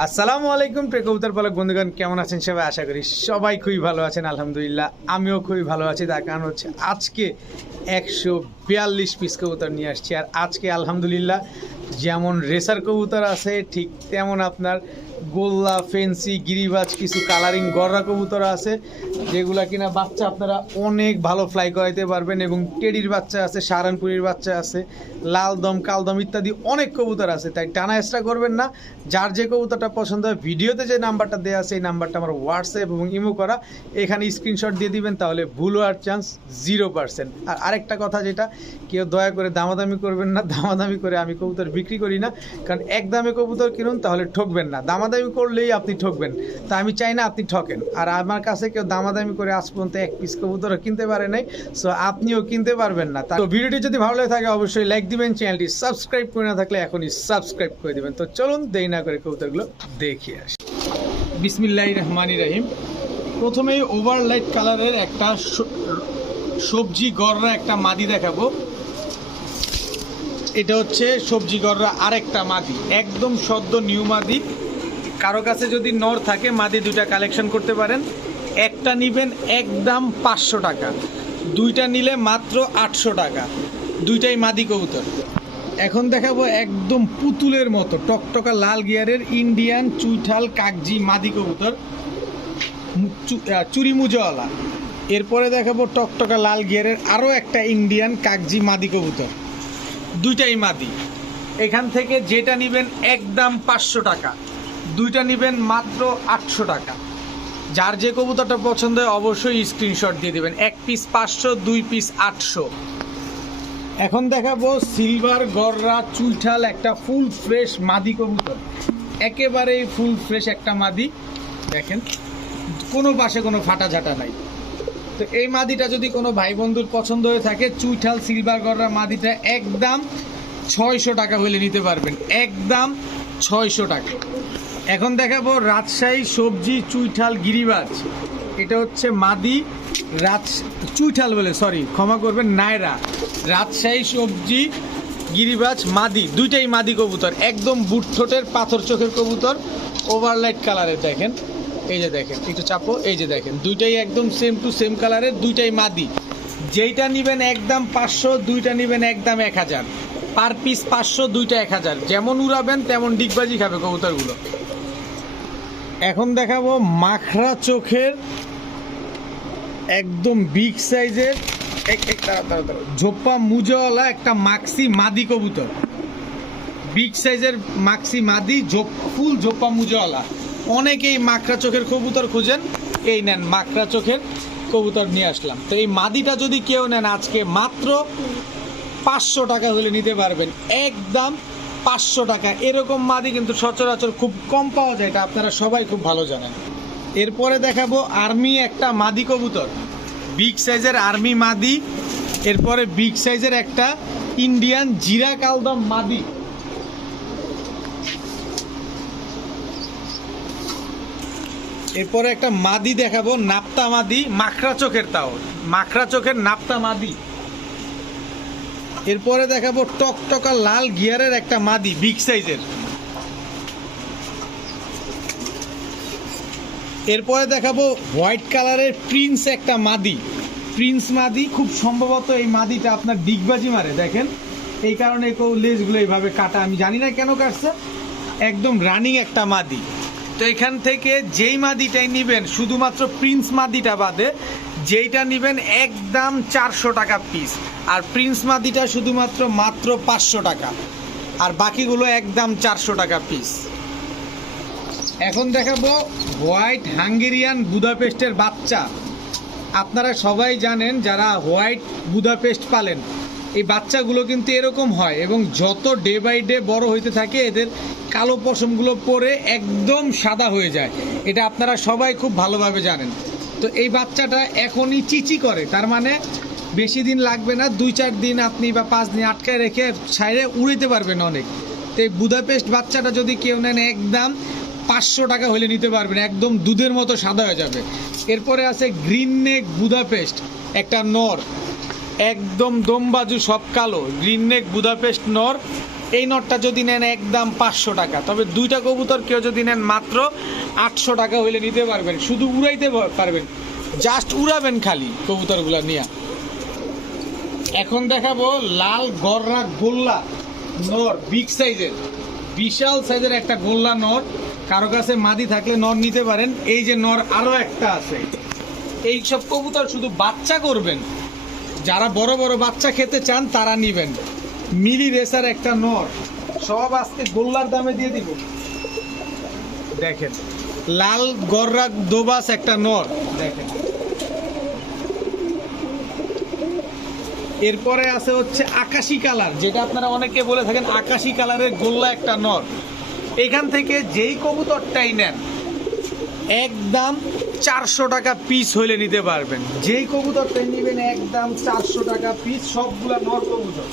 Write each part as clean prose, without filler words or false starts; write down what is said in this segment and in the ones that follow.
আসসালামু আলাইকুম প্রিয় কবুতর পালক বন্ধুগণ, কেমন আছেন সবাই? আশা করি সবাই খুবই ভালো আছেন। আলহামদুলিল্লাহ আমিও খুবই ভালো আছি। তার কারণ হচ্ছে আজকে 142 পিস কবুতর নিয়ে আসছি। আর আজকে আলহামদুলিল্লাহ যেমন রেসার কবুতর আছে ঠিক তেমন আপনার গোল্লা, ফেন্সি, গিরিবাজ, কিছু কালারিং গররা কবুতর আছে যেগুলা কিনা বাচ্চা আপনারা অনেক ভালো ফ্লাই করাইতে পারবেন। এবং টেডির বাচ্চা আছে, সাহারানপুরির বাচ্চা আছে, লাল দম, কালদম ইত্যাদি অনেক কবুতর আছে। তাই টানা এক্সট্রা করবেন না। যার যে কবুতরটা পছন্দ হয় ভিডিওতে যে নাম্বারটা দেওয়া আছে এই নাম্বারটা আমার হোয়াটসঅ্যাপ এবং ইমো করা, এখানে স্ক্রিনশট দিয়ে দিবেন, তাহলে ভুল হওয়ার চান্স 0%। আর আরেকটা কথা, যেটা কেউ দয়া করে দামাদামি করবেন না। দামাদামি করে আমি কবুতর বিক্রি করি না, কারণ এক দামে কবুতর কিনুন, তাহলে ঠকবেন না। দামাদামি করলেই আপনি ঠকবেন, তা আমি চাই না আপনি ঠকেন। আর আমার কাছে কেউ দামাদামি করে আজ পর্যন্ত এক পিস কবুতরও কিনতে পারে নাই, সো আপনিও কিনতে পারবেন না। তো ভিডিওটি যদি ভালো লাগে থাকে অবশ্যই লাইক দিবেন, চ্যানেলটি সাবস্ক্রাইব করে না থাকলে এখনই সাবস্ক্রাইব করে দিবেন। তো চলুন দেরি না করে কবুতরগুলো দেখে আসি। বিসমিল্লাহির রহমানির রহিম। প্রথমেই ওভারলাইট কালারের একটা সবজি গররা একটা মাদি দেখাবো। এটা হচ্ছে সবজি গররা আরেকটা মাদি, একদম সদ্য নিউ মাদি। কারো কাছে যদি নর থাকে মাদি দুইটা কালেকশন করতে পারেন। একটা নিবেন একদম 500 টাকা, দুইটা নিলে মাত্র 800 টাকা। দুইটাই মাদি কবুতর। এখন দেখাবো একদম পুতুলের মতো টকটকা লাল গিয়ারের ইন্ডিয়ান চুইঠাল কাকজি মাদি কবুতর, চুরি মুজওয়ালা। এরপরে দেখাবো টকটকা লাল গিয়ারের আরও একটা ইন্ডিয়ান কাকজি মাদি কবুতর, দুইটাই মাদি। এখান থেকে যেটা নেবেন একদম 500 টাকা, দুইটা নেবেন মাত্র 800 টাকা। যার যে কবুতরটা পছন্দ হয় অবশ্যই স্ক্রিনশট দিয়ে দেবেন। এক পিস 500, দুই পিস 800। এখন দেখাবো সিলভার গররা চুইঠাল একটা ফুল ফ্রেশ মাদি কবুতর, একেবারেই ফুল ফ্রেশ একটা মাদি। দেখেন কোনো পাশে কোনো ফাটা ঝাঁটা নাই। তো এই মাদিটা যদি কোনো ভাই বন্ধুর পছন্দ হয়ে থাকে, চুইঠাল সিলভার গররা মাদিটা একদম 600 টাকা হলে নিতে পারবেন, একদম 600 টাকা। এখন দেখাবো রাজশাহী সবজি চুইঠাল গিরিবাজ। এটা হচ্ছে মাদি চুইঠাল বলে, সরি ক্ষমা করবেন, নায়রা। রাজশাহী সবজি গিরিবাজ মাদি, দুইটাই মাদি কবুতর, একদম বুট ঠোঁটের পাথর চোখের কবুতর, ওভারলাইট কালারের। দেখেন এই যে দেখেন, একটু চাপো, এই যে দেখেন দুইটাই একদম সেম টু সেম কালারের, দুইটাই মাদি। যেইটা নেবেন একদম 500, দুইটা নেবেন একদম 1000। পার পিস 500, দুইটা 1000। যেমন উড়াবেন তেমন ডিগবাজি খাবে কবুতরগুলো। এখন দেখাবো মাখরা চোখের একদম বিগ সাইজের ঝোপ্পা মুজাওয়ালা একটা মাক্সি মাদি কবুতর, বিগ সাইজের মাক্সি মাদি, ফুল ঝোপ্পা মুজাওয়ালা। অনেকেই মাখরা চোখের কবুতর খুঁজেন, এই নেন মাখরা চোখের কবুতর নিয়ে আসলাম। তো এই মাদিটা যদি কেউ নেন আজকে মাত্র 500 টাকা হলে নিতে পারবেন, একদম 500 টাকা। এরকম মাদি কিন্তু সচরাচর খুব কম পাওয়া যায়, এটা আপনারা সবাই খুব ভালো জানেন। এরপরে দেখাবো আর্মি একটা মাদি কবুতর, বিগ সাইজের আর্মি মাদি। এরপরে বিগ সাইজের একটা ইন্ডিয়ান জিরা কালদম মাদি। এরপরে একটা মাদি দেখাবো, নাপ্তা মাদি, মাখরা চোখের, তাও মাখরা চোখের নাপ্তা মাদি। এরপরে দেখাবো টকটকা লাল গিয়ারের একটা মাদি, বিগ সাইজের। এরপরে দেখাবো হোয়াইট কালারের প্রিন্স একটা মাদি, প্রিন্স মাদি। খুব সম্ভবত এই মাদিটা আপনার ডিগবাজি মারে, দেখেন এই কারণে লেজগুলো এইভাবে কাটা, আমি জানি না কেন কাটছে। একদম রানিং একটা মাদি। তো এখান থেকে যেই মাদিটাই নেবেন, শুধুমাত্র প্রিন্স মাদিটা বাদে যেইটা নেবেন একদম 400 টাকা পিস। আর প্রিন্স মাদিটা শুধুমাত্র 500 টাকা, আর বাকিগুলো একদম 400 টাকা পিস। এখন দেখাবো হোয়াইট হাঙ্গেরিয়ান বুদাপেস্টের বাচ্চা। আপনারা সবাই জানেন যারা হোয়াইট বুদাপেস্ট পালেন, এই বাচ্চাগুলো কিন্তু এরকম হয়, এবং যত ডে বাই ডে বড় হইতে থাকে এদের কালো পশমগুলো পরে একদম সাদা হয়ে যায়। এটা আপনারা সবাই খুব ভালোভাবে জানেন। তো এই বাচ্চাটা এখনই চিচি করে, তার মানে বেশি দিন লাগবে না, 2-4 দিন আপনি বা 5 দিন আটকায় রেখে ছাইরে উড়াইতে পারবেন অনেক। তো এই বুদাপেস্ট বাচ্চাটা যদি কেউ নেন একদম 500 টাকা হলে নিতে পারবেন, একদম দুধের মতো সাদা হয়ে যাবে। এরপরে আছে গ্রিন নেক বুদাপেস্ট একটা নর, একদম দমবাজু সব কালো, গ্রিন নেক বুদাপেস্ট নর, এই নটটা যদি নেন একদম 500 টাকা। তবে দুইটা কবুতর কেউ যদি নেন মাত্র 800 টাকা হইলে নিতে পারবেন, শুধু উড়াইতে পারবেন, জাস্ট উড়াবেন খালি কবুতরগুলো নিয়ে। এখন দেখাবো লাল গররা গোল্লা নর, বিগ সাইজের, বিশাল সাইজের একটা গোল্লা নর। কারো কাছে মাদি থাকলে নর নিতে পারেন। এই যে নর আরো একটা আছে। এই সব কবুতর শুধু বাচ্চা করবেন, যারা বড় বড় বাচ্চা খেতে চান তারা নিবেন। মিলি রেসার একটা নর, সব আজকে গোল্লার দামে দিয়ে দিব। দেখেন লাল গররা দোবাস একটা নর, দেখেন। এরপরে আছে হচ্ছে আকাশি কালার, যেটা আপনারা অনেকে বলে থাকেন আকাশি কালারের গোল্লা একটা নর। এখান থেকে যেই কবুতরটাই নেন একদম 400 টাকা পিস হইলে নিতে পারবেন। যেই কবুতরটাই নেবেন একদম 400 টাকা পিস, সবগুলা নর কবুতর।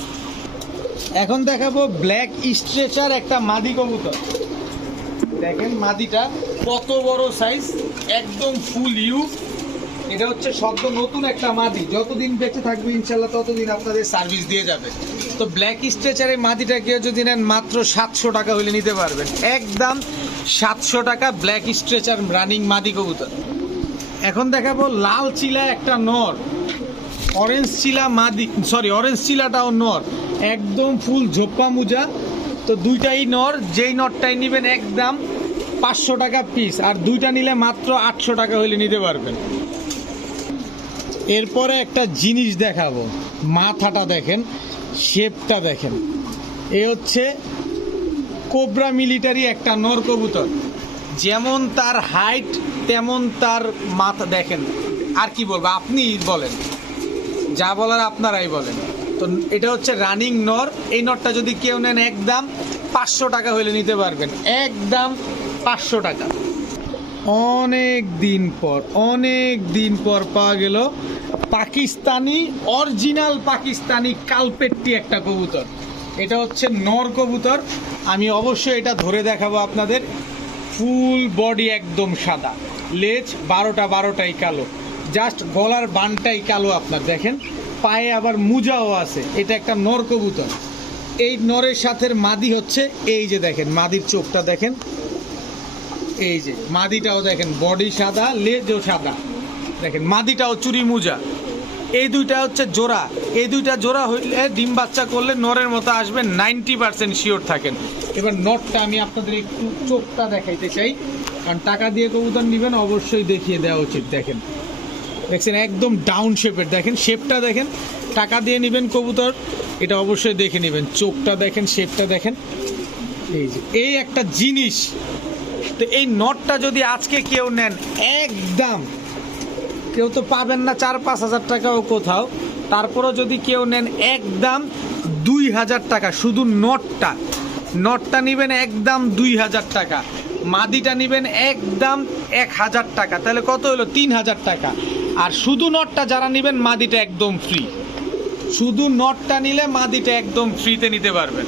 এখন দেখাবো ব্ল্যাক স্ট্রেচার একটা মাদি কবুতর। দেখেন মাদিটা কত বড় সাইজ, একদম ফুল ইউ। এটা হচ্ছে সদ্য নতুন একটা মাদি, যতদিন বেঁচে থাকবে ইনশাল্লাহ ততদিন আপনাদের সার্ভিস দিয়ে যাবে। তো ব্ল্যাক স্ট্রেচারের মাদিটা কেউ যদি নেন মাত্র 700 টাকা হলে নিতে পারবেন, একদম 700 টাকা ব্ল্যাক স্ট্রেচার রানিং মাদি কবুতর। এখন দেখাবো লাল চিলা একটা নর, অরেঞ্জ চিলা মাদি, সরি অরেঞ্জ চিলাটাও নর, একদম ফুল ঝোপ্পা মুজা। তো দুইটাই নর, যেই নরটাই নেবেন একদম 500 টাকা পিস, আর দুইটা নিলে মাত্র 800 টাকা হলে নিতে পারবেন। এরপরে একটা জিনিস দেখাবো, মাথাটা দেখেন, শেপটা দেখেন। এ হচ্ছে কোবরা মিলিটারি একটা নর কবুতর, যেমন তার হাইট তেমন তার মাথা। দেখেন আর কি বলবো, আপনি বলেন, যা বলার আপনারাই বলেন। তো এটা হচ্ছে রানিং নর। এই নরটা যদি কেউ নেন একদম 500 টাকা হলে নিতে পারবেন, একদম 500 টাকা। অনেক দিন পর পাওয়া গেল পাকিস্তানি, অরিজিনাল পাকিস্তানি কালপেট্টি একটা কবুতর। এটা হচ্ছে নর কবুতর। আমি অবশ্যই এটা ধরে দেখাবো আপনাদের। ফুল বডি একদম সাদা, লেজ 12টাই কালো, জাস্ট গলার বানটাই কালো আপনার। দেখেন পায়ে আবার মুজাও আছে। এটা একটা নর কবুতর। এই নরের সাথে মাদি হচ্ছে এই যে দেখেন, মাদির চোখটা দেখেন, এই যে মাদিটাও দেখেন, বডি সাদা, লেজও সাদা। দেখেন মাদিটাও চুরি মুজা। এই দুইটা হচ্ছে জোড়া। এই দুইটা জোড়া হইলে ডিম বাচ্চা করলে নরের মতো আসবে, 90% শিওর থাকেন। এবার নটটা আমি আপনাদের একটু চোখটা দেখাইতে চাই, কারণ টাকা দিয়ে কবুতর নেবেন, অবশ্যই দেখিয়ে দেওয়া উচিত। দেখেন দেখছেন একদম ডাউন শেপের, দেখেন শেপটা দেখেন। টাকা দিয়ে নেবেন কবুতর, এটা অবশ্যই দেখে নেবেন। চোখটা দেখেন, শেপটা দেখেন, এই যে এই একটা জিনিস। তো এই নটটা যদি আজকে কেউ নেন একদম, কেউ তো পাবেন না 4-5 হাজার টাকাও কোথাও, তারপরও যদি কেউ নেন একদম 2000 টাকা। শুধু নটটা নেবেন একদম 2000 টাকা, মাদিটা নেবেন একদম 1000 টাকা। তাহলে কত হলো? 3000 টাকা। আর শুধু নটটা যারা নেবেন মাদিটা একদম ফ্রি। শুধু নটটা নিলে মাদিটা একদম ফ্রিতে নিতে পারবেন।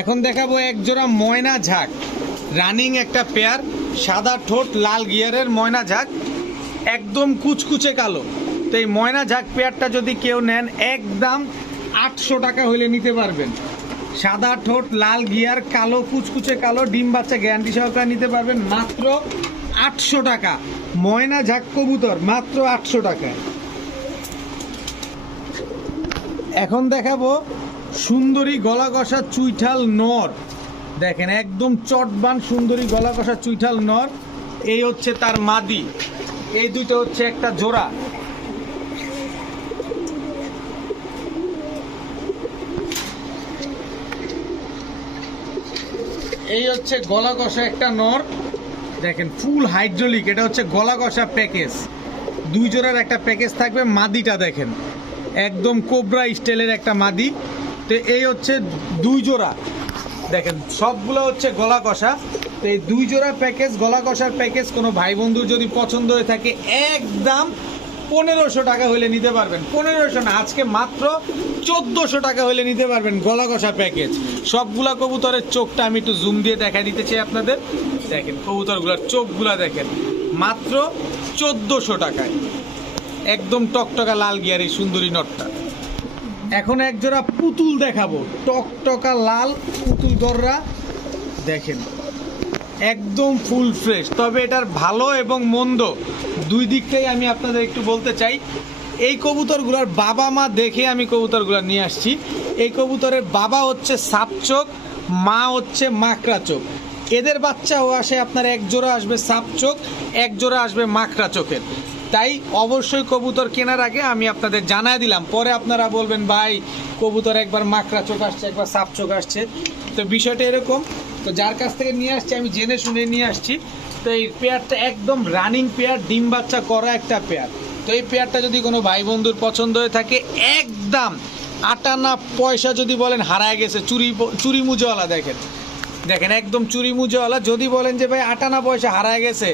এখন দেখাবো এক জোড়া ময়না ঝাঁক, রানিং একটা পেয়ার, সাদা ঠোঁট, লাল গিয়ারের ময়না ঝাঁক, একদম কুচকুচে কালো। তো এই ময়না ঝাঁক পেয়ারটা যদি কেউ নেন একদম 800 টাকা হলে নিতে পারবেন। সাদা ঠোঁট, লাল গিয়ার, কালো, কুচকুচে কালো, ডিম বাচ্চা গ্যারান্টি সহকারে নিতে পারবেন মাত্র 800 টাকা। ময়না ঝাঁক কবুতর মাত্র 800 টাকায়। এখন দেখাবো সুন্দরী গলা কষা চুইঠাল নর। দেখেন একদম চটবান সুন্দরী গলা কষা চুইঠাল নর। এই হচ্ছে তার মাদি। এই দুইটা হচ্ছে একটা জোড়া। এই হচ্ছে গলা কষা একটা নর। দেখেন ফুল হাইড্রোলিক, এটা হচ্ছে গলা কষা প্যাকেজ। 2 জোড়ার একটা প্যাকেজ থাকবে। মাদিটা দেখেন একদম কোবরা স্টাইলের একটা মাদি। তো এই হচ্ছে 2 জোড়া, দেখেন সবগুলো হচ্ছে গলা কষা। তো এই 2 জোড়া প্যাকেজ, গলা কষার প্যাকেজ, কোনো ভাই বন্ধুর যদি পছন্দ হয়ে থাকে একদম 1500 টাকা হলে নিতে পারবেন। 1500 না, আজকে মাত্র 1400 টাকা হলে নিতে পারবেন গলা কষা প্যাকেজ। সবগুলা কবুতরের চোখটা আমি একটু জুম দিয়ে দেখা দিতে চাই আপনাদের। দেখেন কবুতরগুলোর চোখগুলা দেখেন, মাত্র 1400 টাকায়। একদম টকটকা লাল গিয়ার এই সুন্দরী নটটা। এখন এক জোড়া পুতুল দেখাবো, টকটকা লাল পুতুল গররা দেখেন, একদম ফুল ফ্রেশ। তবে এটার ভালো এবং মন্দ দুই দিকটাই আমি আপনাদের একটু বলতে চাই। এই কবুতরগুলোর বাবা মা দেখে আমি কবুতরগুলো নিয়ে আসছি। এই কবুতরের বাবা হচ্ছে সাপ চোখ, মা হচ্ছে মাকড়া চোখ। এদের বাচ্চাও আসে আপনার এক জোড়া আসবে সাপ চোখ, এক জোড়া আসবে মাকড়া চোখের। তাই অবশ্যই কবুতর কেনার আগে আমি আপনাদের জানাই দিলাম, পরে আপনারা বলবেন ভাই কবুতর একবার মাকড়া চোখ আসছে একবার সাপ চোখ আসছে। তো বিষয়টা এরকম, তো যার কাছ থেকে নিয়ে আসছি আমি জেনে শুনে নিয়ে আসছি। তো এই পেয়ারটা একদম রানিং পেয়ার, ডিম বাচ্চা করা একটা পেয়ার। তো এই পেয়ারটা যদি কোনো ভাই বন্ধুর পছন্দ হয়ে থাকে, একদম আটানা পয়সা যদি বলেন হারায় গেছে, চুরি মুজোওয়ালা দেখেন, দেখেন একদম চুরি মুজোওয়ালা। যদি বলেন যে ভাই আটানা পয়সা হারায় গেছে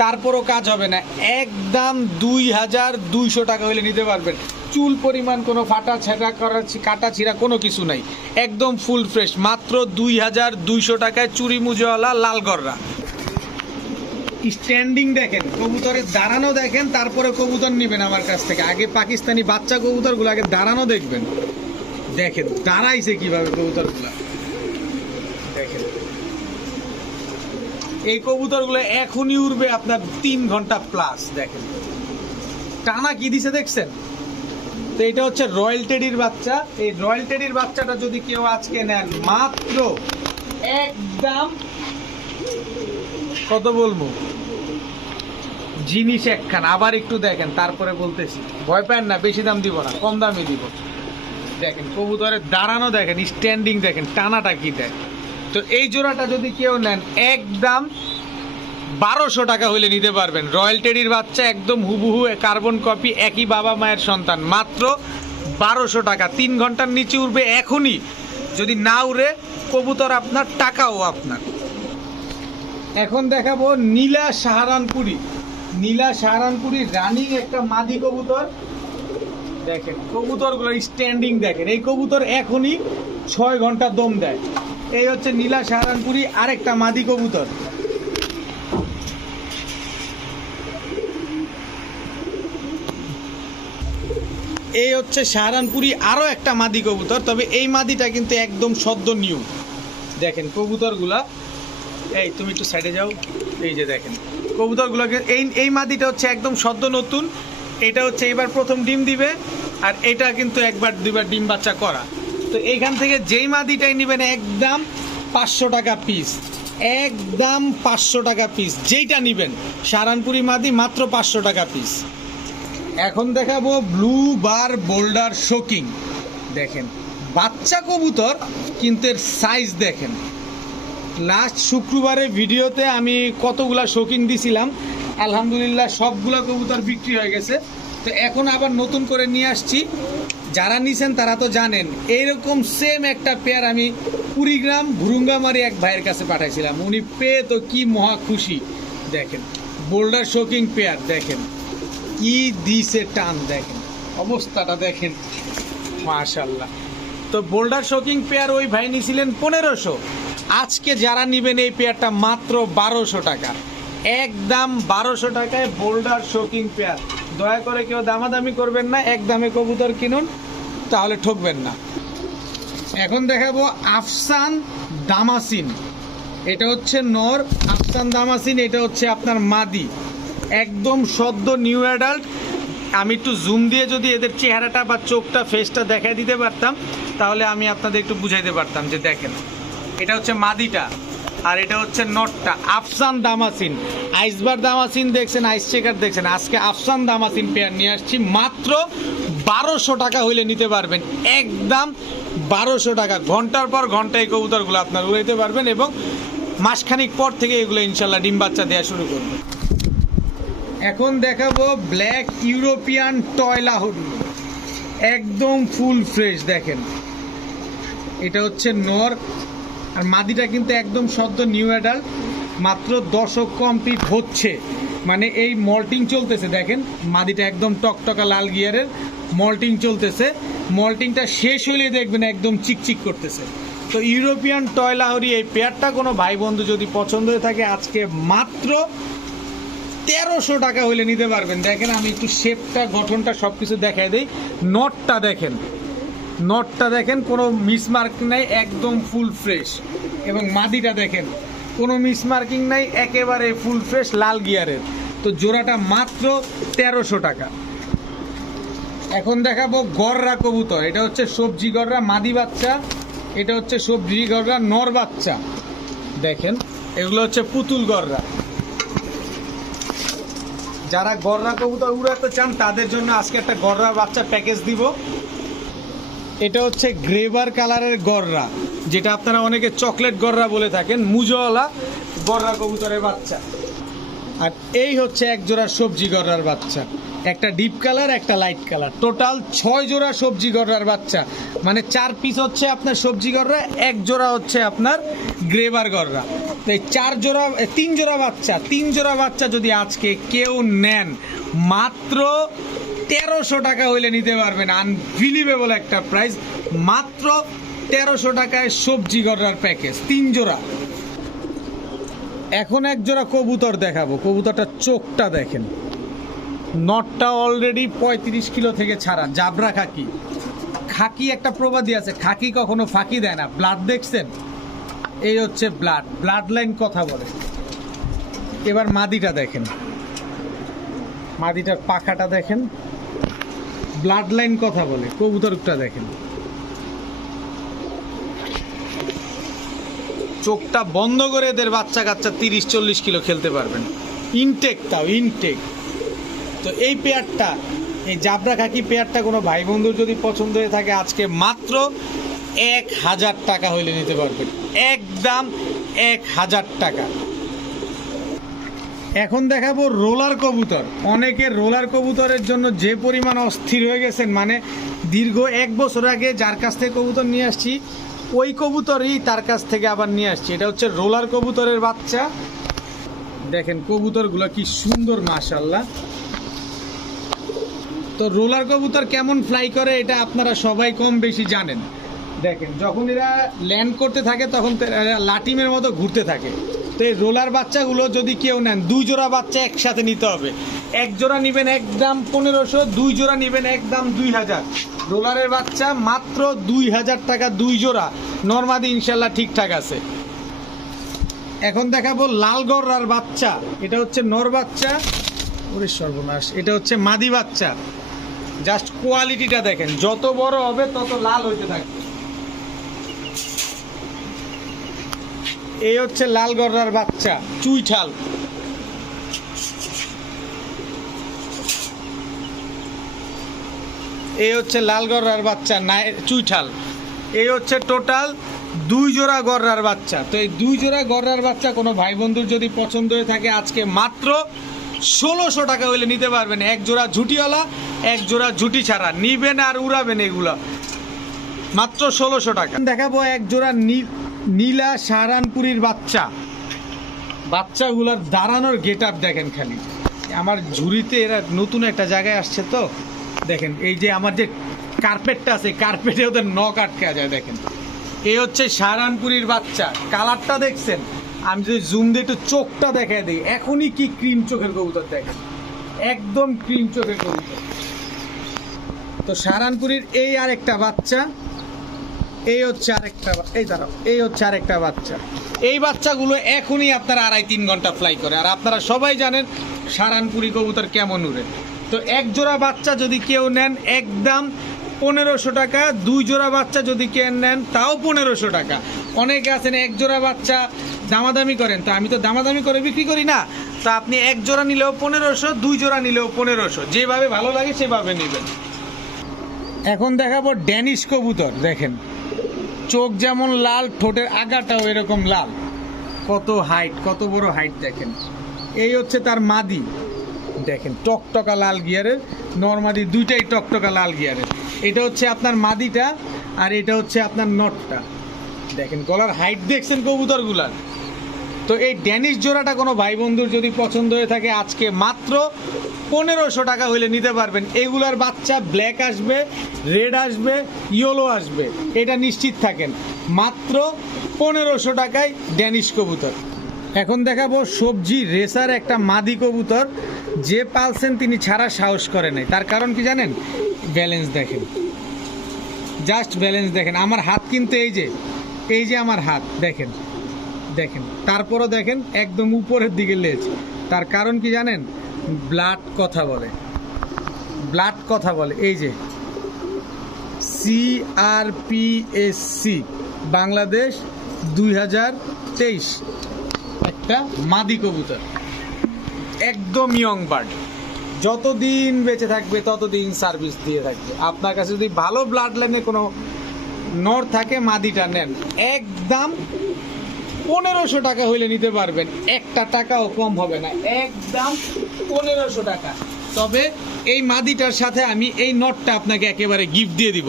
তারপরও কাজ হবে না, একদম 2200 টাকা হলে নিতে পারবেন। চুল পরিমাণ কোনো ফাটা ছেঁটা করা কাটা ছিঁড়া কোনো কিছু নাই, একদম ফুল ফ্রেশ, মাত্র 2200 টাকায় চুরি মুজোওয়ালা লাল গররা। স্ট্যান্ডিং দেখেন, কবুতরের দাঁড়ানো দেখেন, তারপরে কবুতর নেবেন আমার কাছ থেকে। আগে পাকিস্তানি বাচ্চা কবুতরগুলো আগে দাঁড়ানো দেখবেন, দেখেন দাঁড়াইছে কিভাবে কবুতরগুলো দেখেন। এই কবুতরগুলো এখনই উড়বে আপনার 3 ঘন্টা প্লাস। দেখেন টানা কি দিছে দেখছেন। তো এটা হচ্ছে রয়্যাল টেডির বাচ্চা। এই রয়্যাল টেডির বাচ্চাটা যদি কেউ আজকে নেন, মাত্র একদম কত বলবো, জিনিস একখান। আবার একটু দেখেন তারপরে বলতেছি, ভয় পান না, বেশি দাম দিব না, কম দামে দিব। দেখেন কবুতরের দাঁড়ানো দেখেন, স্ট্যান্ডিং দেখেন, টানাটা কি দেয়। তো এই জোড়াটা যদি কেউ নেন, একদম 1200 টাকা হলে নিতে পারবেন। রয়্যাল টেডির বাচ্চা, একদম হুবহু কার্বন কপি, একই বাবা মায়ের সন্তান, মাত্র 1200 টাকা। 3 ঘন্টার নিচে উঠবে এখনই, যদি না উড়ে কবুতর আপনার, টাকাও আপনার। এখন দেখাবো নীলা সাহারানপুরি। নীলা সাহারানপুরি রানিং একটা মাদি কবুতর দেখেন, কবুতরগুলো স্ট্যান্ডিং দেখেন। এই কবুতর এখনই 6 ঘন্টা দম দেয়। এই হচ্ছে নীলা সাহারানপুরি, আরেকটা মাদি কবুতর। এই হচ্ছে সাহারানপুরি, আরো একটা মাদি কবুতর। তবে এই মাদিটা কিন্তু একদম সদ্য নিউ। দেখেন কবুতরগুলা, এই তুমি একটু সাইডে যাও, এই যে দেখেন কবুতরগুলোকে। এই মাদিটা হচ্ছে একদম সদ্য নতুন, এটা হচ্ছে এবার প্রথম ডিম দিবে, আর এটা কিন্তু একবার দুইবার ডিম বাচ্চা করা। তো এইখান থেকে যেই মাদিটাই নেবেন একদম 500 টাকা পিস, একদম 500 টাকা পিস। যেইটা নেবেন সাহারানপুরি মাদি মাত্র 500 টাকা পিস। এখন দেখাবো ব্লু বার বোল্ডার শোকিং। দেখেন বাচ্চা কবুতর, কিন্তু এর সাইজ দেখেন। লাস্ট শুক্রবারের ভিডিওতে আমি কতগুলা শোকিং দিছিলাম, আলহামদুলিল্লাহ সবগুলা কবুতর বিক্রি হয়ে গেছে। তো এখন আবার নতুন করে নিয়ে আসছি, যারা নিছেন তারা তো জানেন। এইরকম সেম একটা পেয়ার আমি কুড়িগ্রাম ভুরুঙ্গামারি এক ভাইয়ের কাছে পাঠাইছিলাম, উনি পেয়ে তো কি মহা খুশি। দেখেন বোল্ডার শোকিং পেয়ার, দেখেন কি দিছে টান, দেখেন অবস্থাটা দেখেন, মাশাআল্লাহ। তো বোল্ডার শোকিং পেয়ার ওই ভাই নিছিলেন 1500, আজকে যারা নেবেন এই পেয়ারটা মাত্র 1200 টাকা, একদম 1200 টাকায় বোল্ডার শোকিং পেয়ার। দয়া করে কেউ দামাদামি করবেন না, এক দামে কবুতর কিনুন, তাহলে ঠকবেন না। এখন দেখাবো আফসান দামাসিন। এটা হচ্ছে নর, আফসান দামাসিন, এটা হচ্ছে আপনার মাদি, একদম সদ্য নিউ অ্যাডাল্ট। আমি একটু জুম দিয়ে যদি এদের চেহারাটা বা চোখটা ফেসটা দেখাই দিতে পারতাম, তাহলে আমি আপনাদের একটু বুঝাইতে পারতাম যে দেখেন এটা হচ্ছে মাদিটা আর এটা হচ্ছে নটটা। আফসান দামাসিন, আইসবার দামাসিন দেখছেন, আইস চেকার দেখছেন, আজকে আফসান দামাসিন পেয়ার নিয়ে আসছি, মাত্র 1200 টাকা হইলে নিতে পারবেন, একদম 1200 টাকা। ঘন্টার পর ঘন্টা এই কবুতরগুলো আপনার উড়াইতে পারবেন, এবং মাসখানিক পর থেকে এগুলো ইনশাল্লাহ ডিম বাচ্চা দেওয়া শুরু করবে। এখন দেখাবো ব্ল্যাক ইউরোপিয়ান টয় লাহোরি, একদম ফুল ফ্রেশ। দেখেন এটা হচ্ছে নর, আর মাদিটা কিন্তু একদম সদ্য নিউ অ্যাডাল্ট, মাত্র 10 কমপ্লিট হচ্ছে, মানে এই মল্টিং চলতেছে। দেখেন মাদিটা একদম টকটকা লাল গিয়ারের মল্টিং চলতেছে, মল্টিংটা শেষ হলে দেখবেন একদম চিকচিক করতেছে। তো ইউরোপিয়ান টয় লাহোরি এই পেয়ারটা কোনো ভাই বন্ধু যদি পছন্দ হয়ে থাকে, আজকে মাত্র 1300 টাকা হইলে নিতে পারবেন। দেখেন আমি একটু শেপটা, গঠনটা সবকিছু দেখাই দেই। নটটা দেখেন, নটটা দেখেন কোনো মিসমার্ক নাই, একদম ফুল ফ্রেশ। এবং মাদিটা দেখেন কোনো মিসমার্কিং নাই, একেবারে ফুল ফ্রেশ লাল গিয়ারের। তো জোড়াটা মাত্র 1300 টাকা। এখন দেখাবো গররা কবুতর। এটা হচ্ছে সবজি গররা মাদি বাচ্চা, এটা হচ্ছে সবজি গররা নর বাচ্চা। দেখেন এগুলো হচ্ছে পুতুল গররা। যারা গররা কবুতর উড়াতে চান তাদের জন্য আজকে একটা গররা বাচ্চা প্যাকেজ দিব। এটা হচ্ছে গ্রেভার কালারের গররা, যেটা আপনারা অনেকে চকলেট গররা বলে থাকেন, মুজোওয়ালা গররা কবুতরের বাচ্চা। আর এই হচ্ছে এক জোড়া সবজি গররার বাচ্চা, একটা ডিপ কালার একটা লাইট কালার। টোটাল 6 জোড়া সবজি গররার বাচ্চা, মানে 4 পিস হচ্ছে আপনার সবজি গররা, 1 জোড়া হচ্ছে আপনার গ্রেভার গররা। তো এই 3 জোড়া বাচ্চা যদি আজকে কেউ নেন মাত্র 1300 টাকা হইলে নিতে পারবেন। আনবিলিভেবল একটা প্রাইস, মাত্র 1300 টাকায় সবজি গররার প্যাকেজ 3 জোড়া। এখন এক জোড়া কবুতর দেখাবো। কবুতরটা চোখটা দেখেন, নটটা অলরেডি 35 কিলো থেকে ছাড়া, জাবরা খাকি। খাকি একটা প্রবাদী আছে, খাকি কখনো ফাঁকি দেয় না। ব্লাড দেখছেন, এই হচ্ছে ব্লাড লাইন কথা বলে। এবার মাদিটা দেখেন, মাদিটার পাখাটা দেখেন, ব্লাড লাইন কথা বলে। কবুতরটা দেখেন, চোখটা বন্ধ করে এদের বাচ্চা কাচ্চা 30-40 কিলো খেলতে পারবেন, ইনটেক। তাও ইনটেক। তো এই পেয়ারটা, এই জাবরা খাকি পেয়ারটা কোনো ভাই বন্ধুর যদি পছন্দ হয়ে থাকে আজকে মাত্র 1000 টাকা হইলে নিতে পারবেন, একদম 1000 টাকা। এখন দেখাবো রোলার কবুতর। অনেকে রোলার কবুতরের জন্য যে পরিমাণ অস্থির হয়ে গেছেন, মানে দীর্ঘ 1 বছর আগে যার কাছ থেকে কবুতর নিয়ে আসছি ওই কবুতরই তার কাছ থেকে আবার নিয়ে আসছি। এটা হচ্ছে রোলার কবুতরের বাচ্চা। দেখেন কবুতরগুলো কি সুন্দর, মাশাআল্লাহ। তো রোলার কবুতর কেমন ফ্লাই করে এটা আপনারা সবাই কম বেশি জানেন। দেখেন যখন এরা ল্যান্ড করতে থাকে তখন লাটিমের মতো ঘুরতে থাকে। তো এই রোলার বাচ্চাগুলো যদি কেউ নেন, 2 জোড়া বাচ্চা একসাথে নিতে হবে। 1 জোড়া নেবেন একদম 1500, 2 জোড়া নেবেন একদম 2000। রোলারের বাচ্চা মাত্র 2000 টাকা 2 জোড়া। নরমাদি ইনশাল্লাহ ঠিকঠাক আছে। এখন দেখাবো লাল গররার বাচ্চা। এটা হচ্ছে নর বাচ্চা, ওরে সর্বনাশ, এটা হচ্ছে মাদি বাচ্চা। জাস্ট কোয়ালিটিটা দেখেন, যত বড় হবে তত লাল হইতে থাকবে। এই হচ্ছে লাল গররার বাচ্চা, চুইঠাল। এই হচ্ছে লাল গররার বাচ্চা, চুইঠাল। এই হচ্ছে টোটাল 2 জোড়া গররার বাচ্চা। তো এই 2 জোড়া গররার বাচ্চা কোনো ভাই বন্ধুর যদি পছন্দ হয়ে থাকে আজকে মাত্র 1600 টাকা হইলে নিতে পারবেন। 1 জোড়া ঝুটিওয়ালা, 1 জোড়া ঝুটি ছাড়া নিবেন আর উড়াবেন, এগুলো মাত্র 1600 টাকা। দেখাবো 1 জোড়া নীলা সাহারানপুরীর বাচ্চা। বাচ্চাগুলোর দাঁড়ানোর গেট আপ দেখেন খালি। আমার ঝুড়িতে এরা নতুন একটা জায়গায় আসছে, তো দেখেন এই যে আমার যে কার্পেটটা আছে, কার্পেটে ওদের নখ আটকে যায়। দেখেন এই হচ্ছে সাহারানপুরীর বাচ্চা। কালারটা দেখছেন, আমি যদি জুম দিয়ে একটু চোখটা দেখাই দিই, এখনই কি ক্রিম চোখের কবুতর দেখেন, একদম ক্রিম চোখের কবুতর। তো সাহারানপুরীর এই আরেকটা বাচ্চা, এই হচ্ছে আরেকটা, এই দাঁড়াও, এই হচ্ছে আরেকটা বাচ্চা। এই বাচ্চাগুলো এখনই আপনারা 2.5-3 ঘন্টা ফ্লাই করে। আর আপনারা সবাই জানেন সাহারানপুরি কবুতর কেমন উড়ে। তো 1 জোড়া বাচ্চা যদি কেউ নেন একদম 1500 টাকা, 2 জোড়া বাচ্চা যদি কেউ নেন তাও 1500 টাকা। অনেকে আছেন 1 জোড়া বাচ্চা দামাদামি করেন, তো আমি তো দামাদামি করে বিক্রি করি না। তো আপনি 1 জোড়া নিলেও 1500, 2 জোড়া নিলেও 1500, যেভাবে ভালো লাগে সেভাবে নেবেন। এখন দেখাবো ড্যানিশ কবুতর। দেখেন চোখ যেমন লাল, ঠোঁটের আগাটাও এরকম লাল। কত হাইট, কত বড় হাইট দেখেন। এই হচ্ছে তার মাদি, দেখেন টকটকা লাল গিয়ারের। নরমাদি দুইটাই টকটকা লাল গিয়ারের। এটা হচ্ছে আপনার মাদিটা, আর এটা হচ্ছে আপনার নটটা। দেখেন গলার হাইট দেখছেন কবুতরগুলার। তো এই ড্যানিশ জোড়াটা কোনো ভাই বন্ধুর যদি পছন্দ হয়ে থাকে আজকে মাত্র 1500 টাকা হইলে নিতে পারবেন। এগুলার বাচ্চা ব্ল্যাক আসবে, রেড আসবে, ইয়েলো আসবে, এটা নিশ্চিত থাকেন। মাত্র 1500 টাকায় ড্যানিশ কবুতর। এখন দেখাবো সবজি রেসার একটা মাদি কবুতর। যে পালছেন তিনি ছাড়া সাহস করে নাই। তার কারণ কি জানেন? ব্যালেন্স দেখেন, জাস্ট ব্যালেন্স দেখেন, আমার হাত কিন্তু এই যে আমার হাত দেখেন, তারপরও দেখেন একদম উপরের দিকে লেজ। তার কারণ কি জানেন? ব্লাড কথা বলে। এই যে CRPSC বাংলাদেশ 2023 একটা মাদি কবুতর, একদম ইয়ং বার্ড, যতদিন বেঁচে থাকবে ততদিন সার্ভিস দিয়ে থাকবে। আপনার কাছে যদি ভালো ব্লাড লাইনে কোনো নর থাকে, মাদিটা নেন, একদম 1500 টাকা হইলে নিতে পারবেন, একটা টাকাও কম হবে না, একদম 1500 টাকা। তবে এই মাদিটার সাথে আমি এই নরটা আপনাকে একেবারে গিফট দিয়ে দিব।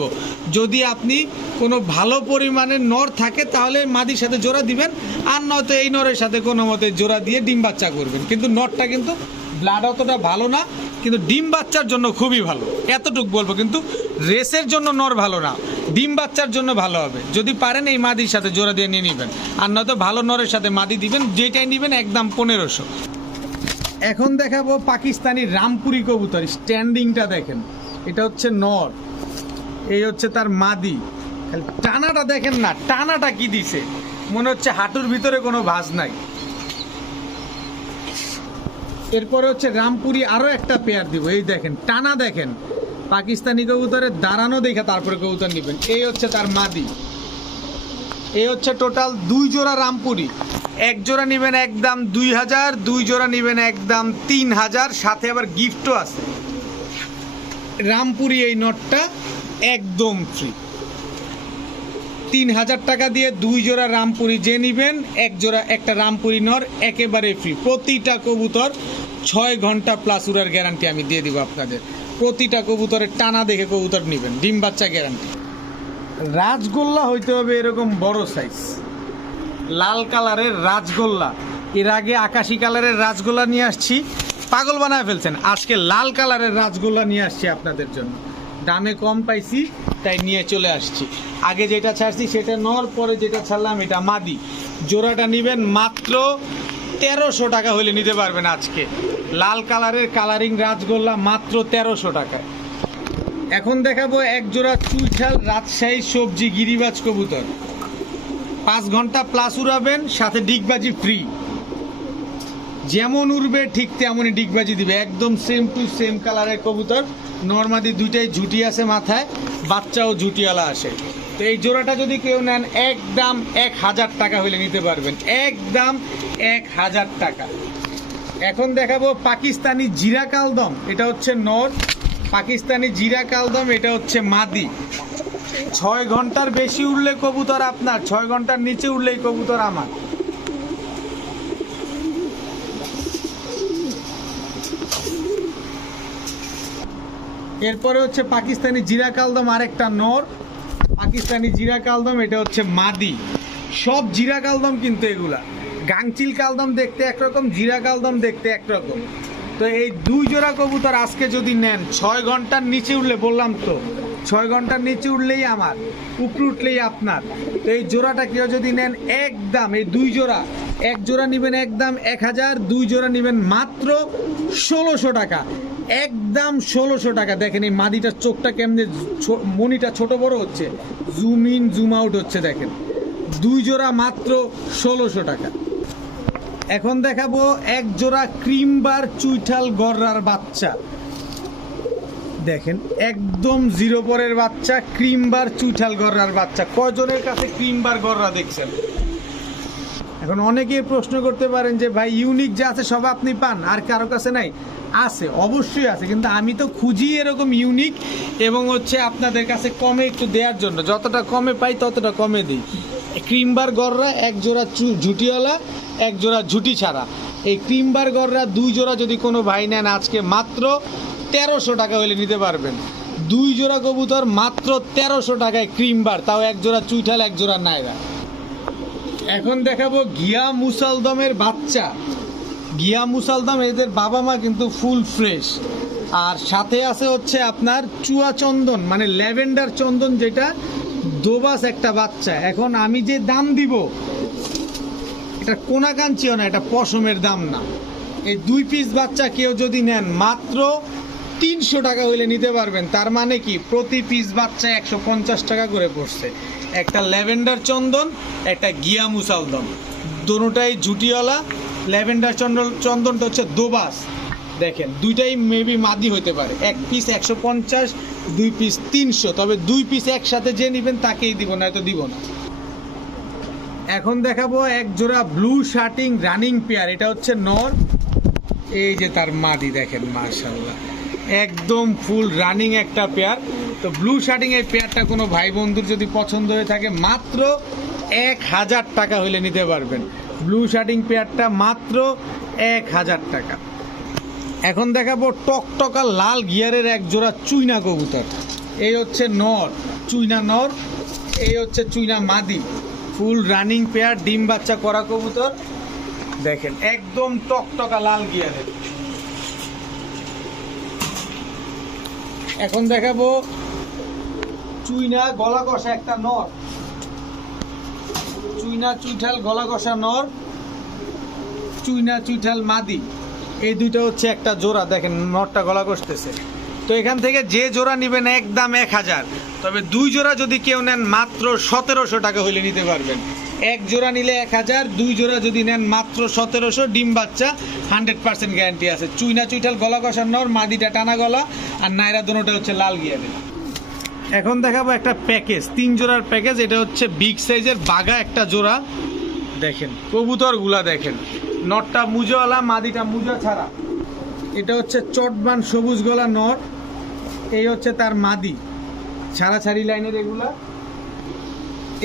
যদি আপনি কোনো ভালো পরিমাণের নর থাকে তাহলে মাদির সাথে জোড়া দিবেন, আর নয়তো এই নরের সাথে কোনো মতে জোড়া দিয়ে ডিম বাচ্চা করবেন। কিন্তু নরটা কিন্তু ব্লাড অতটা ভালো না, কিন্তু ডিম বাচ্চার জন্য খুবই ভালো, এতটুকু বলবো। কিন্তু রেসের জন্য নর ভালো না, ডিম বাচ্চার জন্য ভালো হবে। যদি পারেন এই মাদির সাথে জোড়া দিয়ে নিয়ে নেবেন, আর নয়তো ভালো নরের সাথে মাদি দিবেন, যেটাই নেবেন একদম 1500। এখন দেখাবো পাকিস্তানি রামপুরি কবুতর, স্ট্যান্ডিংটা দেখেন, এটা হচ্ছে নর, এই হচ্ছে তার মাদি। খালি টানাটা দেখেন না, টানাটা কি দিছে, মনে হচ্ছে হাঁটুর ভিতরে কোনো ভাঁজ নাই। এরপরে হচ্ছে রামপুরি আরো একটা পেয়ার দিব, এই দেখেন টানা দেখেন, পাকিস্তানি কবুতরের দাঁড়ানো দেখে তারপরে কবুতর নেবেন। এই হচ্ছে তার মাদি, এই হচ্ছে টোটাল 2 জোড়া রামপুরি। এক জোড়া নেবেন একদম 2000, 2 জোড়া নেবেন একদম 3000, সাথে আবার গিফটও আছে। রামপুরি এই নটটা একদম ফ্রি, 3000 টাকা দিয়ে 2 জোড়া রামপুরি যে নেবেন, এক জোড়া একটা রামপুরি নর একেবারে ফ্রি। প্রতিটা কবুতর 6 ঘন্টা প্লাস উড়ার গ্যারান্টি আমি দিয়ে দিব আপনাদের। প্রতিটা কবুতরের টানা দেখে কবুতর নেবেন, ডিম বাচ্চা গ্যারান্টি। রাজগোল্লা হইতে হবে এরকম বড় সাইজ, লাল কালারের রাজগোল্লা। এর আগে আকাশি কালারের রাজগোল্লা নিয়ে আসছি, পাগল বানায় ফেলছেন। আজকে লাল কালারের রাজগোল্লা নিয়ে আসছি আপনাদের জন্য, দামে কম পাইছি তাই নিয়ে চলে আসছি। আগে যেটা ছাড়ছি সেটা নর, পরে যেটা ছাড়লাম এটা মাদি। জোড়াটা নেবেন মাত্র 1300 টাকা হলে নিতে পারবেন আজকে। লাল কালারের কালারিং রাজগোল্লা মাত্র 1300 টাকায়। এখন দেখাবো এক জোড়া চুইঠাল রাজশাহী সবজি গিরিবাজ কবুতর, 5 ঘন্টা প্লাস উড়াবেন, সাথে ডিগবাজি ফ্রি। যেমন উড়বে ঠিক তেমনই ডিগবাজি দিবে, একদম সেম টু সেম কালারের কবুতর। নর্মাদি দুইটাই ঝুটি আছে মাথায়, বাচ্চাও ঝুটিওয়ালা আসে। তো এই জোড়াটা যদি কেউ নেন একদম 1000 টাকা হলে নিতে পারবেন, একদম 1000 টাকা। এখন দেখাবো পাকিস্তানি জিরা কালদম, এটা হচ্ছে নর। পাকিস্তানি জিরা কালদম এটা হচ্ছে মাদি। 6 ঘন্টার বেশি উড়লে কবুতর আপনার, 6 ঘন্টার নিচে উড়লেই কবুতর আমার। এরপরে হচ্ছে পাকিস্তানি জিরা কালদম, আরেকটা নর। পাকিস্তানি জিরা কালদম এটা হচ্ছে মাদি। সব জিরা কালদম কিন্তু এগুলা, গাংচিল কালদম দেখতে একরকম, জিরা কালদম দেখতে একরকম। তো এই 2 জোড়া কবুতর আজকে যদি নেন 6 ঘন্টার নিচে উঠলে, বললাম তো 6 ঘন্টার নিচে উঠলেই আমার, উপরে উঠলেই আপনার। তো এই জোড়াটা কেউ যদি নেন একদম, এই 2 জোড়া, এক জোড়া নেবেন একদম 1000, 2 জোড়া নেবেন মাত্র 1600 টাকা, একদম 1600 টাকা। দেখেন এই মাদিটার চোখটা কেমনে, মনিটা ছোট বড় হচ্ছে, জুম ইন জুম আউট হচ্ছে, দেখেন 2 জোড়া মাত্র 1600 টাকা। এখন দেখাবো এক জোড়া ক্রিমবার চুইঠাল গররার বাচ্চা, দেখেন একদম 0 পরের বাচ্চা, ক্রিমবার চুইঠাল গররার বাচ্চা। কয়জনের কাছে ক্রিমবার গররা দেখছেন? এখন অনেকেই প্রশ্ন করতে পারেন যে ভাই ইউনিক যা আছে সব আপনি পান, আর কারো কাছে নাই? আছে, অবশ্যই আছে, কিন্তু আমি তো খুঁজি এরকম ইউনিক, এবং হচ্ছে আপনাদের কাছে কমে একটু দেওয়ার জন্য, যতটা কমে পাই ততটা কমে দিই। ক্রিমবার গররা এক জোড়া ঝুটিওয়ালা, এক জোড়া ঝুটি ছাড়া। এই ক্রিমবার গররা 2 জোড়া যদি কোনো ভাই নেন আজকে মাত্র 1300 টাকা হলে নিতে পারবেন। 2 জোড়া কবুতর মাত্র 1300 টাকায় ক্রিমবার, তাও এক জোড়া চুইঠাল, এক জোড়া নায়রা। এখন দেখাবো গিয়া মুসালদমের বাচ্চা। গিয়া মুসালদম এদের বাবা মা কিন্তু ফুল ফ্রেশ, আর সাথে আছে হচ্ছে আপনার চুয়া চন্দন, মানে ল্যাভেন্ডার চন্দন, যেটা দোবাস একটা বাচ্চা। এখন আমি যে দাম দিব এটা কোনাকাঞ্চিও না, এটা পশমের দাম না। এই 2 পিস বাচ্চা কেউ যদি নেন মাত্র 300 টাকা হইলে নিতে পারবেন। তার মানে কি প্রতি পিস বাচ্চা 150 টাকা করে পড়ছে। একটা ল্যাভেন্ডার চন্দন, একটা গিয়া মুসালদম, দুটোটাই ঝুটিওয়ালা। ল্যাভেন্ডার চন্দনটা হচ্ছে দোবাস, দেখেন দুইটাই মেবি মাদি হইতে পারে। এক পিস 150, 2 পিস 300, তবে 2 পিস একসাথে যে নেবেন তাকেই দিব, না তো দিব না। এখন দেখাবো এক জোড়া ব্লু শার্টিং রানিং পেয়ার, এটা হচ্ছে নর, এই যে তার মাদি দেখেন মাশাআল্লাহ একদম ফুল রানিং একটা পেয়ার। তো ব্লু শার্টিং এই পেয়ারটা কোনো ভাই বন্ধুর যদি পছন্দ হয়ে থাকে মাত্র 1000 টাকা হইলে নিতে পারবেন। ব্লু শার্টিং পেয়ারটা মাত্র 1000 টাকা। এখন দেখাবো টকটকা লাল গিয়ারের এক জোড়া চুইনা কবুতর, এই হচ্ছে নর, চুইনা নর, এই হচ্ছে চুইনা মাদি, ফুল রানিং পেয়ার, ডিম বাচ্চা করা কবুতর, দেখেন একদম টকটকা লাল গিয়ারের। এখন দেখাবো চুইনা গলা কষা একটা নর, চুইনা চুইঠাল গলা কষা নর, চুইনা চুইঠাল মাদি, এই দুইটা হচ্ছে একটা জোড়া, দেখেন নরটা গলা কষতেছে। তো এখান থেকে যে জোড়া নেবেন একদম 1000, তবে 2 জোড়া যদি কেউ নেন মাত্র 1700 টাকা হইলে নিতে পারবেন। এক জোড়া নিলে 1000, 2 জোড়া যদি নেন মাত্র 1700। ডিম বাচ্চা 100% গ্যারান্টি আছে। চুইনা চুইঠাল গলা কষার নর, মাদিটা টানা গলা, আর নাইরা দোনোটা হচ্ছে লাল গিয়ারে। এখন দেখাবো একটা প্যাকেজ, 3 জোড়ার প্যাকেজ, এটা হচ্ছে বিগ সাইজের বাঘা একটা জোড়া, দেখেন কবুতরগুলা দেখেন, নরটা মুজাওয়ালা, মাদিটা মুজা ছাড়া। এটা হচ্ছে চটবান সবুজ গলা নর, এই হচ্ছে তার মাদি, ছাড়াছাড়ি লাইনের এগুলা।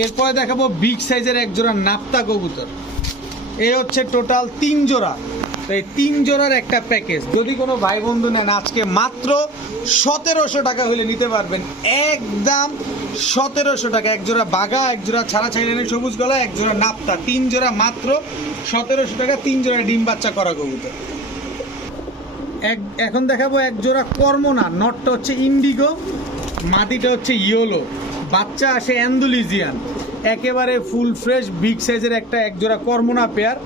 এরপরে দেখাবো বিগ সাইজের এক জোড়া নাপ্তা কবুতর, এই হচ্ছে টোটাল 3 জোড়া। তো এই 3 জোড়ার একটা প্যাকেজ যদি কোনো ভাই বন্ধু নেন আজকে মাত্র 1700 টাকা হলে নিতে পারবেন, একদম 1700 টাকা। এক জোড়া বাঘা, এক জোড়া ছাড়াছাড়ি লাইনের সবুজ গলা, এক জোড়া নাপ্তা, 3 জোড়া মাত্র 1700 টাকা, 3 জোড়া ডিম বাচ্চা করা কবুতর। এখন দেখাবো এক জোড়া কর্মনা, নটটা হচ্ছে ইন্ডিগো, মাদিটা হচ্ছে ইয়েলো, বাচ্চা আসে অ্যান্ডালুজিয়ান, একেবারে ফুল ফ্রেশ বিগ সাইজের একটা এক জোড়া কর্মনা পেয়ার,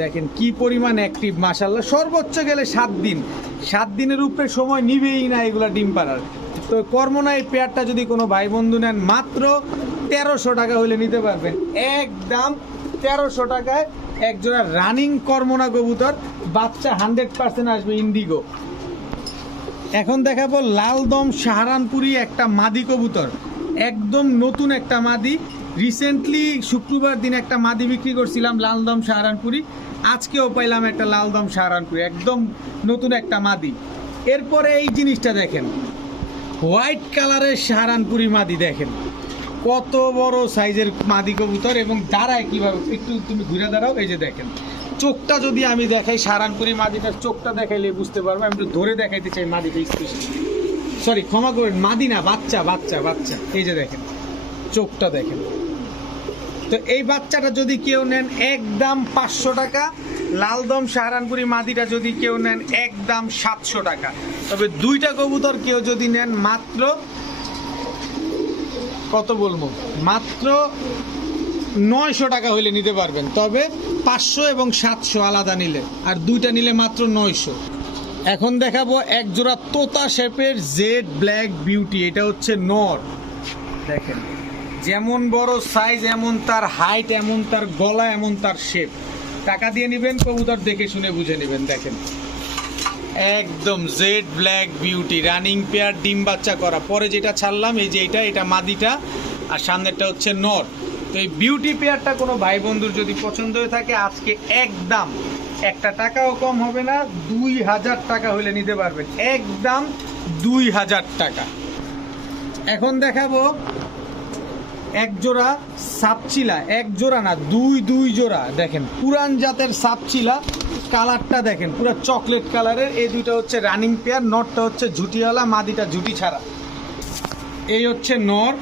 দেখেন কি পরিমাণ অ্যাক্টিভ মাশাআল্লাহ। সর্বোচ্চ গেলে 7 দিন, 7 দিনের উপরে সময় নিবেই না এগুলা ডিম পাড়ার। তো কর্মনা এই পেয়ারটা যদি কোনো ভাই বন্ধু নেন মাত্র 1300 টাকা হলে নিতে পারবেন, একদম 1300 টাকায় এক জোড়া রানিং কর্মনা কবুতর, বাচ্চা 100% আসবে ইন্ডিগো। এখন দেখাবো লালদম সাহারানপুরি একটা মাদি কবুতর, একদম নতুন একটা মাদি, রিসেন্টলি শুক্রবার দিন একটা মাদি বিক্রি করছিলাম লালদম সাহারানপুরি, আজকেও পাইলাম একটা লালদম সাহারানপুরি, একদম নতুন একটা মাদি। এরপরে এই জিনিসটা দেখেন, হোয়াইট কালারের সাহারানপুরি মাদি, দেখেন কত বড় সাইজের মাদি কবুতর এবং দাঁড়ায় কিভাবে, একটু তুমি ঘুরে দাঁড়াও, এই যে দেখেন চোখটা যদি আমি দেখাই, সাহারানপুরি মাদিটার চোখটা দেখাইলে বুঝতে পারবো। আমি একটু ধরে দেখাইতে চাই মাদিটা স্পেশালি, সরি ক্ষমা করবেন, মাদি না, বাচ্চা বাচ্চা বাচ্চা, এই যে দেখেন চোখটা দেখেন। তো এই বাচ্চাটা যদি কেউ নেন একদম 500 টাকা, লালদম সাহারানপুরি মাদিটা যদি কেউ নেন একদম 700 টাকা। তবে 2টা কবুতর কেউ যদি নেন মাত্র কত বলবো, মাত্র 900 টাকা হইলে নিতে পারবেন, তবে 500 এবং 700 আলাদা নিলে, আর 2টা নিলে মাত্র 900। এখন দেখাবো এক জোড়া তোতা শেপের জেড ব্ল্যাক বিউটি, এটা হচ্ছে নর, দেখেন যেমন বড় সাইজ এমন তার হাইট, এমন তার গলা, এমন তার শেপ। টাকা দিয়ে নেবেন, কবুতর দেখে শুনে বুঝে নেবেন, দেখেন একদম jet black beauty, running pair, ডিম বাচ্চা করা। পরে যেটা ছাড়লাম এই যে এটা মাদিটা, আর সামনেরটা হচ্ছে নর। তো এই বিউটি পেয়ারটা কোনো ভাই বন্ধুর যদি পছন্দ হয়ে থাকে আজকে একদম একটা টাকাও কম হবে না, 2000 টাকা হলে নিতে পারবেন, একদম 2000 টাকা। এখন দেখাবো এক জোড়া সাপচিলা, এক জোড়া না, দুই জোড়া, দেখেন পুরান জাতের সাপচিলা, কালারটা দেখেন পুরো চকলেট কালারের। এই দুইটা হচ্ছে রানিং পেয়ার, নরটা হচ্ছে ঝুটিওয়ালা, মাদিটা ঝুটি ছাড়া। এই হচ্ছে নর,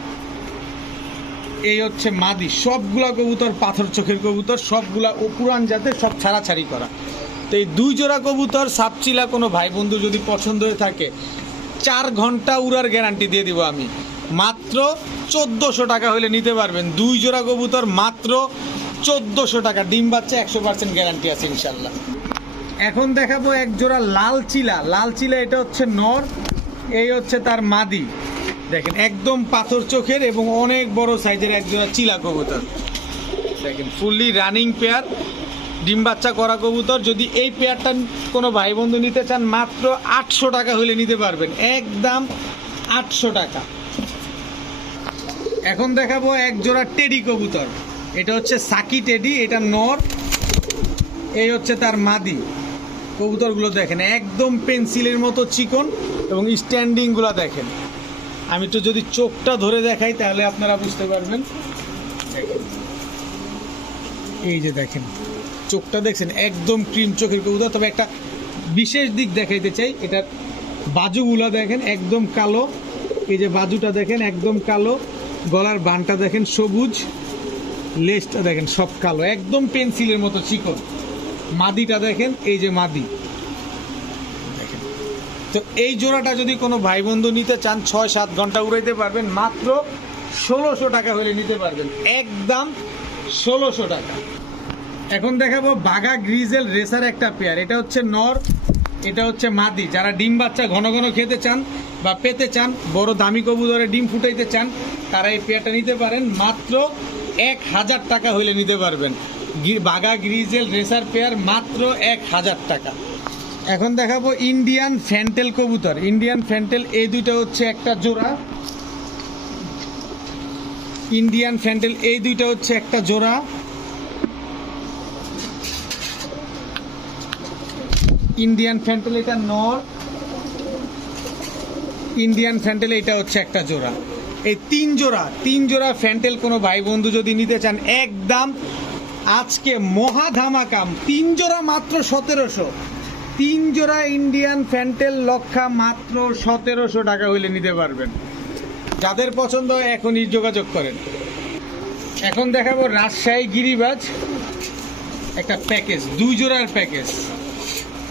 এই হচ্ছে মাদি, সবগুলা কবুতর পাথর চোখের কবুতর, সবগুলা ও পুরান জাতের, সব ছাড়াছাড়ি করা। তো এই 2 জোড়া কবুতর সাপচিলা কোনো ভাই বন্ধু যদি পছন্দ হয়ে থাকে 4 ঘন্টা উড়ার গ্যারান্টি দিয়ে দিব আমি, মাত্র 1400 টাকা হলে নিতে পারবেন। 2 জোড়া কবুতর মাত্র 1400 টাকা, ডিম বাচ্চা 100% গ্যারান্টি আছে ইনশাল্লাহ। এখন দেখাবো এক জোড়া লাল চিলা। লাল চিলা এটা হচ্ছে নর, এই হচ্ছে তার মাদি। দেখেন একদম পাথর চোখের এবং অনেক বড় সাইজের এক জোড়া চিলা কবুতর। দেখেন ফুললি রানিং পেয়ার, ডিম বাচ্চা করা কবুতর। যদি এই পেয়ারটা কোনো ভাই বন্ধু নিতে চান মাত্র 800 টাকা হলে নিতে পারবেন, একদম 800 টাকা। এখন দেখাবো এক জোড়া টেডি কবুতর। এটা হচ্ছে সাকি টেডি, এটা নর, এই হচ্ছে তার মাদি। কবুতরগুলো দেখেন একদম পেন্সিলের মতো চিকন এবং স্ট্যান্ডিংগুলো দেখেন। আমি তো যদি চোখটা ধরে দেখাই তাহলে আপনারা বুঝতে পারবেন। এই যে দেখেন চোখটা দেখছেন, একদম ক্রিম চোখের কবুতর। তবে একটা বিশেষ দিক দেখাইতে চাই, এটার বাজুগুলো দেখেন একদম কালো। এই যে বাজুটা দেখেন একদম কালো, গলার বানটা দেখেন সবুজ, লেজটা দেখেন সব কালো, একদম পেন্সিলের মতো চিকন। মাদিটা দেখেন, এই যে মাদি দেখেন। তো এই জোড়াটা যদি কোনো ভাই বন্ধু নিতে চান 6-7 ঘন্টা উড়াইতে পারবেন, মাত্র 1600 টাকা হলে নিতে পারবেন, একদম 1600 টাকা। এখন দেখাবো বাঘা গ্রিজেল রেসার একটা পেয়ার। এটা হচ্ছে নর, এটা হচ্ছে মাদি। যারা ডিম বাচ্চা ঘন ঘন খেতে চান বা পেতে চান, বড় দামি কবুতরে ডিম ফুটাইতে চান, তারা এই পেয়ারটা নিতে পারেন, মাত্র 1000 টাকা হলে নিতে পারবেন। বাঘা গ্রিজেল রেসার পেয়ার মাত্র 1000 টাকা। এখন দেখাবো ইন্ডিয়ান ফ্যান্টেল কবুতর। ইন্ডিয়ান ফ্যান্টেল এই দুইটা হচ্ছে একটা জোড়া। ইন্ডিয়ান ফ্যান্টেল এই দুইটা হচ্ছে একটা জোড়া। ইন্ডিয়ান ফ্যান্টেল এটা নর, ইন্ডিয়ান ফ্যান্টেল এটা হচ্ছে একটা জোড়া। এই তিন জোড়া ফ্যান্টেল কোনো ভাই বন্ধু যদি নিতে চান, একদম আজকে মহা ধামাকাম, 3 জোড়া মাত্র 1700। 3 জোড়া ইন্ডিয়ান ফ্যান্টেল লক্ষা মাত্র 1700 টাকা হইলে নিতে পারবেন। যাদের পছন্দ হয় এখনই যোগাযোগ করেন। এখন দেখাবো রাজশাহী গিরিবাজ একটা প্যাকেজ, 2 জোড়ার প্যাকেজ,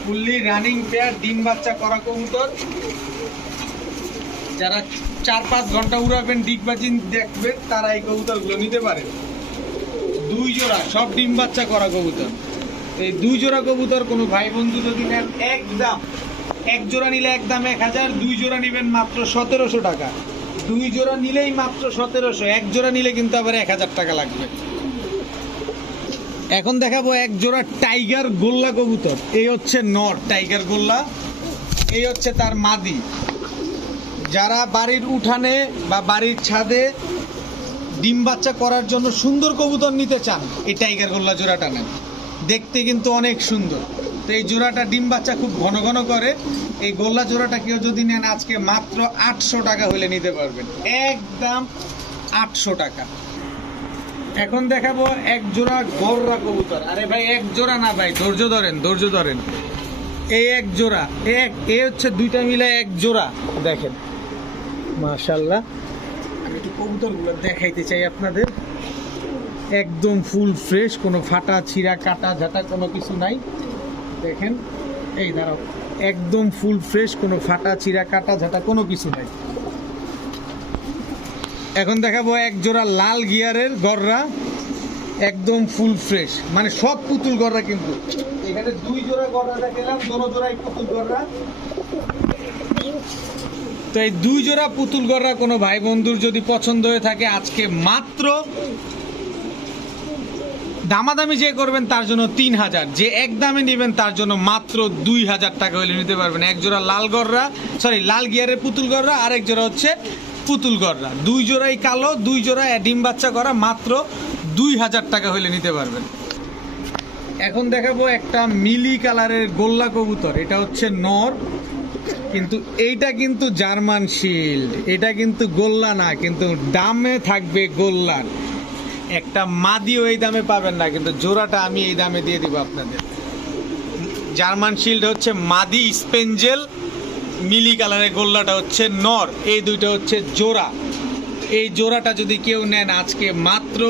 ফুললি রানিং পেয়ার, ডিম বাচ্চা করা কবুতর। যারা 4-5 ঘন্টা উড়াবেন, ডিগবাজি দেখবেন, তারা এই কবুতরগুলো নিতে পারেন। 2 জোড়া সব ডিম বাচ্চা করা কবুতর। এই 2 জোড়া কবুতর কোনো ভাই বন্ধু যদি নেন, একদম এক জোড়া নিলে একদম 1000, 2 জোড়া নিবেন মাত্র 1700 টাকা। 2 জোড়া নিলেই মাত্র 1700, এক জোড়া নিলে কিন্তু আবার 1000 টাকা লাগবে। এখন দেখাবো এক জোড়া টাইগার গোল্লা কবুতর। এই হচ্ছে নর টাইগার গোল্লা, এই হচ্ছে তার মাদি। যারা বাড়ির উঠানে বা বাড়ির ছাদে ডিম বাচ্চা করার জন্য সুন্দর কবুতর নিতে চান, এই টাইগার গোল্লা জোড়াটা নেন, দেখতে কিন্তু অনেক সুন্দর। তো এই জোড়াটা ডিম বাচ্চা খুব ঘন ঘন করে। এই গোল্লা জোড়াটা কেউ যদি নেন, আজকে মাত্র 800 টাকা হলে নিতে পারবেন, একদম 800 টাকা। এখন দেখাবো এক জোড়া গররা কবুতর। আরে ভাই এক জোড়া না ভাই, ধৈর্য ধরেন ধৈর্য ধরেন। এই এক জোড়া, এ হচ্ছে দুইটা মিলে এক জোড়া। দেখেন মাশাআল্লাহ, আমি একটু কবুতরগুলো দেখাইতে চাই আপনাদের। একদম ফুল ফ্রেশ, কোনো ফাটা ছিঁড়া কাটা ঝাঁটা কোনো কিছু নাই। দেখেন, এই দাঁড়াও, একদম ফুল ফ্রেশ, কোনো ফাটা ছিঁড়া কাটা ঝাঁটা কোনো কিছু নাই। এখন দেখাবো এক জোড়া লাল গিয়ারের গররা, একদম ফুল ফ্রেশ, মানে সব পুতুল গররা। কিন্তু এখানে 2 জোড়া গররা দেখালাম, দোনো জোড়াই পুতুল গররা। তো এই 2 জোড়া পুতুল গররা কোনো ভাই বন্ধুর যদি পছন্দ হয়ে থাকে, আজকে মাত্র দামাদামি যে করবেন তার জন্য 3000, যে একদমে নেবেন তার জন্য মাত্র 2000 টাকা হলে নিতে পারবেন। এক জোড়া লাল গররা, সরি লাল গিয়ারের পুতুল গররা, আর এক জোড়া হচ্ছে পুতুল গররা। 2 জোড়াই কালো, 2 জোড়া ডিম বাচ্চা করা, মাত্র 2000 টাকা হলে নিতে পারবেন। এখন দেখাবো একটা মিলি কালারের গোল্লা কবুতর। এটা হচ্ছে নর, কিন্তু এইটা কিন্তু জার্মান শিল্ড, এটা কিন্তু গোল্লা না, কিন্তু দামে থাকবে গোল্লার। একটা মাদিও এই দামে পাবেন না, কিন্তু জোড়াটা আমি এই দামে দিয়ে দিব আপনাদের। জার্মান শিল্ড হচ্ছে মাদি স্পেঞ্জেল, মিলি কালারের গোল্লাটা হচ্ছে নর, এই দুইটা হচ্ছে জোড়া। এই জোড়াটা যদি কেউ নেন, আজকে মাত্র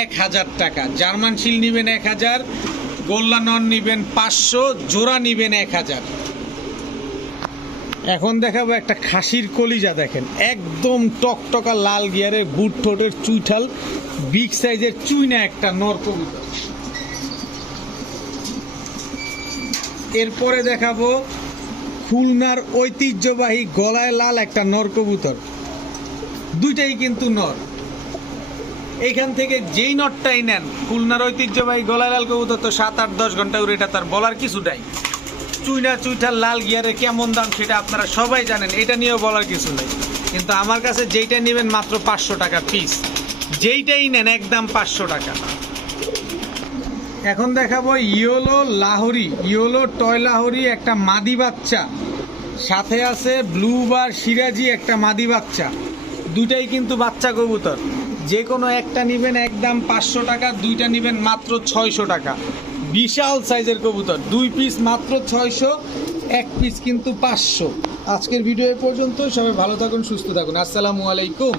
1000 টাকা। জার্মান শিল নেবেন 1000, গোল্লা নর নেবেন 500, জোড়া নেবেন 1000। এখন দেখাবো একটা খাসির কলিজা। দেখেন একদম টকটকা লাল গিয়ারের বুট ঠোঁটের চুইঠাল, বিগ সাইজের চুইনা একটা নর কবুতর। এরপরে দেখাবো খুলনার ঐতিহ্যবাহী গলায় লাল একটা নর কবুতর, দুইটাই কিন্তু নর। এইখান থেকে যেই নটটাই নেন, খুলনার ঐতিহ্যবাহী গলায় লাল কবুতর তো 7-8-10 ঘন্টা উড়ে, এটা তার বলার কিছুটাই। চুইটার লাল গিয়ারে কেমন দাম সেটা আপনারা সবাই জানেন, এটা নিয়েও বলার কিছু নেই। কিন্তু আমার কাছে যেইটা নেবেন মাত্র 500 টাকা পিস, যেইটাই নেন একদম 500 টাকা। এখন দেখাবো ইয়োলো টয় লাহোরি একটা মাদি বাচ্চা, সাথে আছে ব্লু বার সিরাজি একটা মাদি বাচ্চা, দুইটাই কিন্তু বাচ্চা কবুতর। যে কোনো একটা নেবেন একদম 500 টাকা, দুইটা নেবেন মাত্র 600 টাকা। বিশাল সাইজের কবুতর, 2 পিস মাত্র 600, 1 পিস কিন্তু 500। আজকের ভিডিও এ পর্যন্ত, সবাই ভালো থাকুন, সুস্থ থাকুন, আসসালামু আলাইকুম।